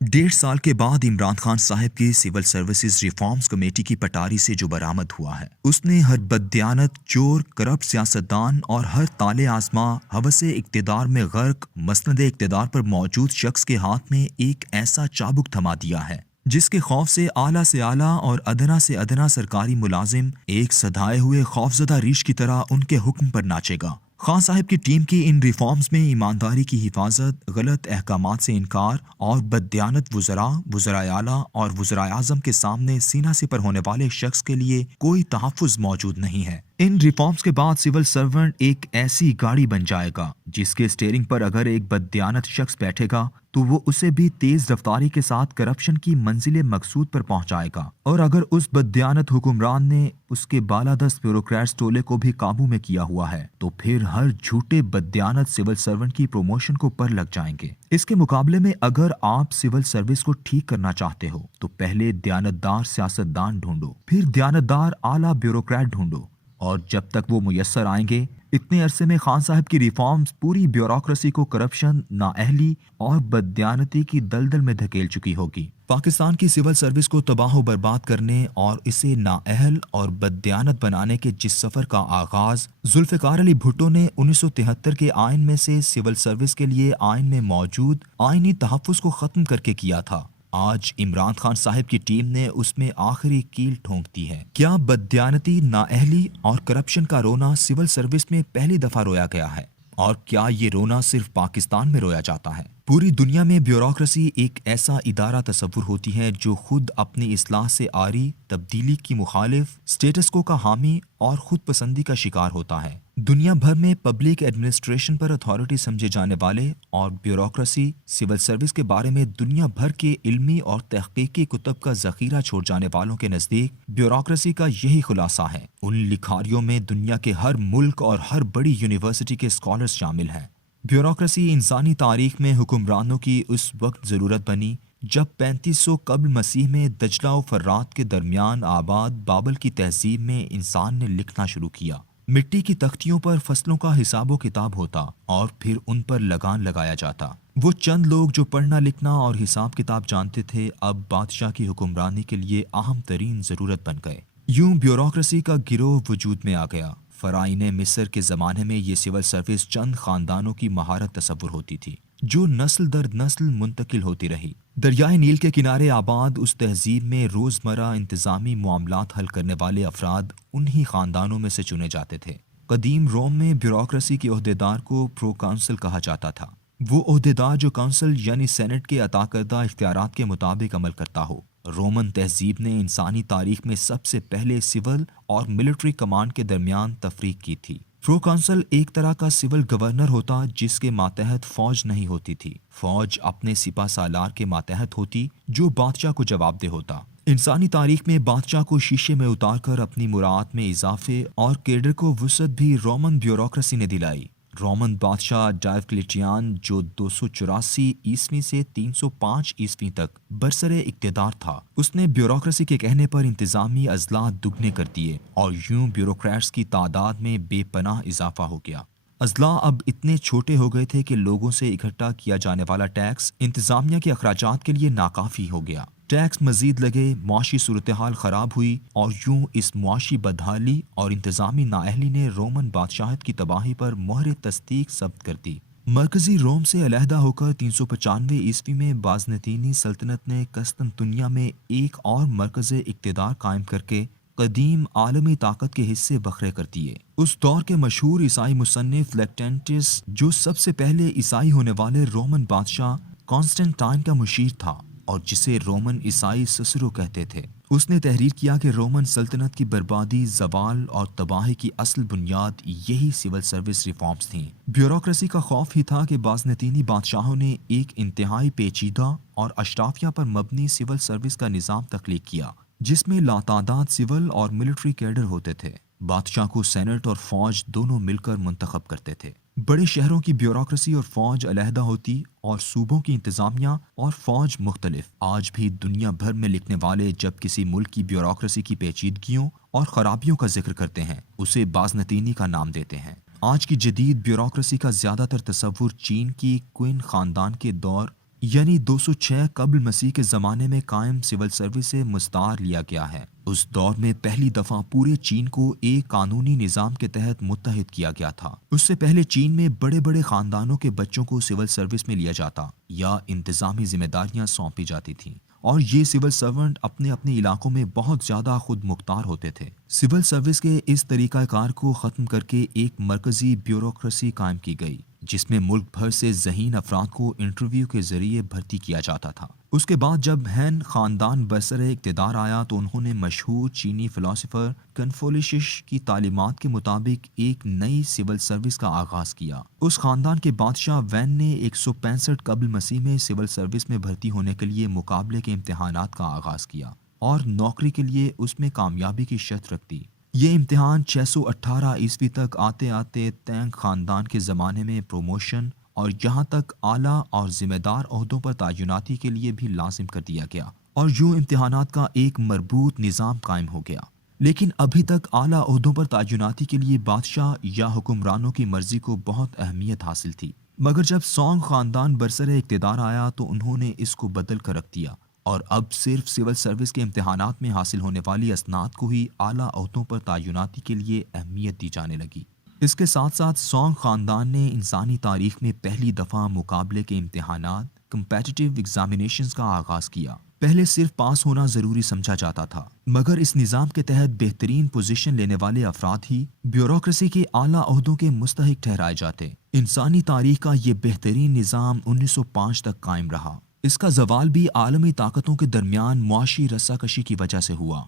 1.5 साल के बाद इमरान खान साहब की सिविल सर्विसेज रिफॉर्म्स कमेटी की पटारी से जो बरामद हुआ है, उसने हर बददियानत, चोर, करप्ट सियासतदान और हर ताले आजमा हवसे इक्तदार में गर्क मसनदे इक्तदार पर मौजूद शख्स के हाथ में एक ऐसा चाबुक थमा दिया है जिसके खौफ से आला और अदना से अदना सरकारी मुलाजिम एक सधाए हुए खौफजदा रीछ की तरह उनके हुक्म पर नाचेगा। खान साहब की टीम की इन रिफॉर्म्स में ईमानदारी की हिफाजत, गलत अहकामात से इनकार और बददियानत वज़राए आला और वज़राए आज़म के सामने सीना सिपर होने वाले शख्स के लिए कोई तहफ़्फ़ुज़ मौजूद नहीं है। इन रिफॉर्म्स के बाद सिविल सर्वेंट एक ऐसी गाड़ी बन जाएगा जिसके स्टीयरिंग पर अगर एक बददियानत शख्स बैठेगा तो वो उसे भी तेज रफ्तारी के साथ करप्शन की मंजिल मकसूद पर पहुंचाएगा, और अगर उस बददियानत हुक्मरान ने उसके बालादस्त ब्यूरोक्रेट्स टोले को भी काबू में किया हुआ है तो फिर हर झूठे बददियानत सिविल सर्वेंट की प्रमोशन को पर लग जाएंगे। इसके मुकाबले में अगर आप सिविल सर्विस को ठीक करना चाहते हो तो पहले दयानतदार सियासतदान ढूंढो, फिर दयानतदार आला ब्यूरोक्रेट ढूंढो, और जब तक वो मुयस्सर आएंगे इतने अरसे में खान साहब की रिफॉर्म्स पूरी ब्यूरोक्रेसी को करप्शन, नाअहली और बददियानती की दलदल में धकेल चुकी होगी। पाकिस्तान की सिविल सर्विस को तबाह बर्बाद करने और इसे नाअहल और बददियानत बनाने के जिस सफर का आगाज जुल्फ़िकार अली भुट्टो ने 1973 के आइन में से सिविल सर्विस के लिए आइन में मौजूद आइनी तहफ़्फ़ुज़ को खत्म करके किया था, आज इमरान खान साहब की टीम ने उसमें आखिरी कील ठोंक दी है। क्या बददियानती, नाअहली और करप्शन का रोना सिविल सर्विस में पहली दफा रोया गया है? और क्या ये रोना सिर्फ पाकिस्तान में रोया जाता है? पूरी दुनिया में ब्यूरोक्रेसी एक ऐसा इदारा तस्वुर होती है जो खुद अपनी इस्लाह से आरी तब्दीली की मुखालिफ, स्टेटस को का हामी और खुद पसंदी का शिकार होता है। दुनिया भर में पब्लिक एडमिनिस्ट्रेशन पर अथॉरिटी समझे जाने वाले और ब्यूरोक्रेसी सिविल सर्विस के बारे में दुनिया भर के इल्मी और तहकीकी कुतब का जखीरा छोड़ जाने वालों के नज़दीक ब्यूरोक्रेसी का यही खुलासा है। उन लिखारियों में दुनिया के हर मुल्क और हर बड़ी यूनिवर्सिटी के स्कॉलर्स शामिल हैं। ब्यूरोक्रेसी इंसानी तारीख में हुक्मरानों की उस वक्त ज़रूरत बनी जब 3500 कब्ल मसीह में दजला और फर्रात के दरमियान आबाद बाबल की तहजीब में इंसान ने लिखना शुरू किया। मिट्टी की तख्तियों पर फसलों का हिसाबो किताब होता और फिर उन पर लगान लगाया जाता। वो चंद लोग जो पढ़ना लिखना और हिसाब किताब जानते थे अब बादशाह की हुक्मरानी के लिए अहम तरीन ज़रूरत बन गए। यूं ब्यूरोक्रेसी का गिरोह वजूद में आ गया। फ़राइने मिस्र के ज़माने में ये सिविल सर्विस चंद ख़ानदानों की महारत तस्वुर होती थी जो नस्ल दर नस्ल मुंतकिल होती रही। दरियाए नील के किनारे आबाद उस तहजीब में रोज़मर्रा इंतज़ामी मामलात हल करने वाले अफराद उन्हीं ख़ानदानों में से चुने जाते थे। कदीम रोम में ब्यूरोक्रेसी के ओहदेदार को प्रो काउंसिल कहा जाता था। वो ओहदेदार जो काउंसिल यानी सेनेट के अता करदा इख्तियारात के मुताबिक अमल करता हो। रोमन तहजीब ने इंसानी तारीख में सबसे पहले सिविल और मिलिट्री कमांड के दरमियान तफरीक की थी। प्रो काउंसिल एक तरह का सिविल गवर्नर होता जिसके मातहत फौज नहीं होती थी। फौज अपने सिपा सालार के मातहत होती जो बादशाह को जवाबदेह होता। इंसानी तारीख में बादशाह को शीशे में उतार कर अपनी मुराद में इजाफे और केडर को वुसअत भी रोमन ब्यूरोक्रेसी ने दिलाई। रोमन बादशाह डायोक्लेटियन जो 284 ईस्वी से 305 ईस्वी तक बरसरे इक्तदार था, उसने ब्यूरोक्रेसी के कहने पर इंतजामी अजला दुगने कर दिए और यूं ब्यूरोक्रेट्स की तादाद में बेपनाह इजाफा हो गया। अजला अब इतने छोटे हो गए थे कि लोगों से इकट्ठा किया जाने वाला टैक्स इंतजामिया के अखराजात के लिए नाकाफी हो गया। टैक्स मजीद लगे, मुआशी सूरत हाल खराब हुई और यूं इस मुआशी बदहाली और इंतजामी नाअहली ने रोमन बादशाहत की तबाही पर मोहर तस्दीक जब्त कर दी। मरकजी रोम से अलहदा होकर 395 ईस्वी में बाज़नतीनी सल्तनत ने कस्तंतुनिया में एक और मरकज़ इक्तदार कायम करके कदीम आलमी ताकत के हिस्से बखरे कर दिए। उस दौर के मशहूर ईसाई मुसन्निफ लेक्टेंटिस जो सबसे पहले ईसाई होने वाले रोमन बादशाह कॉन्स्टेंटाइन का मुशीर था और जिसे रोमन ईसाई ससुरो कहते थे, उसने तहरीर किया कि रोमन सल्तनत की बर्बादी, जवाल और तबाही की असल बुनियाद यही सिविल सर्विस रिफॉर्म्स थीं। ब्यूरोक्रेसी का खौफ ही था कि बाज़नतीनी बादशाहों ने एक इंतहाई पेचीदा और अशराफिया पर मबनी सिविल सर्विस का निज़ाम तख्लीक किया जिसमें लातादाद सिविल और मिलिट्री कैडर होते थे। बादशाह को सेनेट और फौज दोनों मिलकर मुंतखब करते थे। बड़े शहरों की ब्यूरोक्रेसी और फौज अलहदा होती और सूबों की इंतजामिया और फौज मुख्तलिफ। आज भी दुनिया भर में लिखने वाले जब किसी मुल्क की ब्यूरोक्रेसी की पेचीदगियों और खराबियों का जिक्र करते हैं उसे बाज़नतीनी का नाम देते हैं। आज की जदीद ब्यूरोक्रेसी का ज्यादातर तस्वुर चीन की क्विन खानदान के दौर یعنی 206 قبل مسیح کے زمانے میں قائم سول سروس سے مستعار لیا گیا ہے۔ اس دور میں پہلی دفعہ پورے چین کو ایک قانونی نظام کے تحت متحد کیا گیا تھا۔ اس سے پہلے چین میں بڑے بڑے خاندانوں کے بچوں کو سول سروس میں لیا جاتا یا انتظامی ذمہ داریاں سونپی جاتی تھیں، اور یہ سول سرونٹ اپنے اپنے علاقوں میں بہت زیادہ خود مختار ہوتے تھے۔ سول سروس کے اس طریقہ کار کو ختم کر کے ایک مرکزی بیوروکریسی قائم کی گئی، جس میں ملک بھر سے ذہین افراد کو انٹرویو کے ذریعے بھرتی کیا جاتا تھا۔ اس کے بعد جب ہین خاندان برسر اقتدار آیا تو انہوں نے مشہور چینی فلسفر کنفوشیوس کی تعلیمات کے مطابق ایک نئی سول سروس کا آغاز کیا۔ اس خاندان کے بادشاہ وین نے 165 قبل مسیح میں سول سروس میں بھرتی ہونے کے لیے مقابلے کے امتحانات کا آغاز کیا اور نوکری کے لیے اس میں کامیابی کی شرط رکھ دی۔ یہ امتحان 618 عیسوی تک آتے آتے تینگ خاندان کے زمانے میں پروموشن اور یہاں تک اعلیٰ اور ذمہ دار عہدوں پر تعیناتی کے لیے بھی لازم کر دیا گیا، اور یوں امتحانات کا ایک مربوط نظام قائم ہو گیا۔ لیکن ابھی تک اعلیٰ عہدوں پر تعیناتی کے لیے بادشاہ یا حکمرانوں کی مرضی کو بہت اہمیت حاصل تھی، مگر جب سونگ خاندان برسر اقتدار آیا تو انہوں نے اس کو بدل کر رکھ دیا، اور اب صرف سول سروس کے امتحانات میں حاصل ہونے والی اسناد کو ہی اعلیٰ عہدوں پر تعیناتی کے لیے اہمیت دی جانے لگی۔ اس کے ساتھ ساتھ سونگ خاندان نے انسانی تاریخ میں پہلی دفعہ مقابلے کے امتحانات کمپیٹیٹیو ایگزامینیشنز کا آغاز کیا۔ پہلے صرف پاس ہونا ضروری سمجھا جاتا تھا، مگر اس نظام کے تحت بہترین پوزیشن لینے والے افراد ہی بیوروکریسی کے اعلیٰ عہدوں کے مستحق ٹھہرائے جاتے۔ انسانی تاریخ کا یہ بہترین نظام 1905 تک قائم رہا۔ اس کا زوال بھی عالمی طاقتوں کے درمیان معاشی رساکشی کی وجہ سے ہوا۔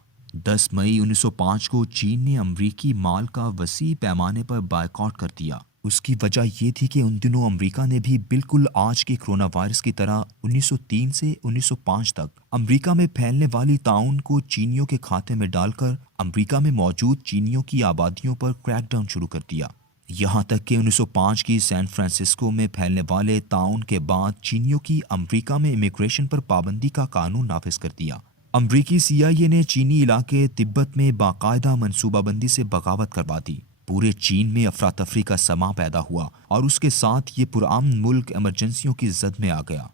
10 مئی 1905 کو چین نے امریکی مال کا وسیع پیمانے پر بائیکاٹ کر دیا۔ اس کی وجہ یہ تھی کہ ان دنوں امریکہ نے بھی بالکل آج کے کرونا وائرس کی طرح 1903 سے 1905 تک امریکہ میں پھیلنے والی طاعون کو چینیوں کے کھاتے میں ڈال کر امریکہ میں موجود چینیوں کی آبادیوں پر کریک ڈاؤن شروع کر دیا۔ یہاں تک کہ 1905 کی سین فرانسسکو میں پھیلنے والے طاعون کے بعد چینیوں کی امریکہ میں امیگریشن پر پابندی کا قانون نافذ کر دیا۔ امریکی CIA نے چینی علاقے تبت میں باقاعدہ منصوبہ بندی سے بغاوت کروا دی۔ پورے چین میں افراتفری کا سماں پیدا ہوا اور اس کے ساتھ یہ پرامن ملک ایمرجنسیوں کی زد میں آ گیا،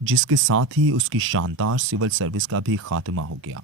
جس کے ساتھ ہی اس کی شاندار سول سروس کا بھی خاتمہ ہو گیا۔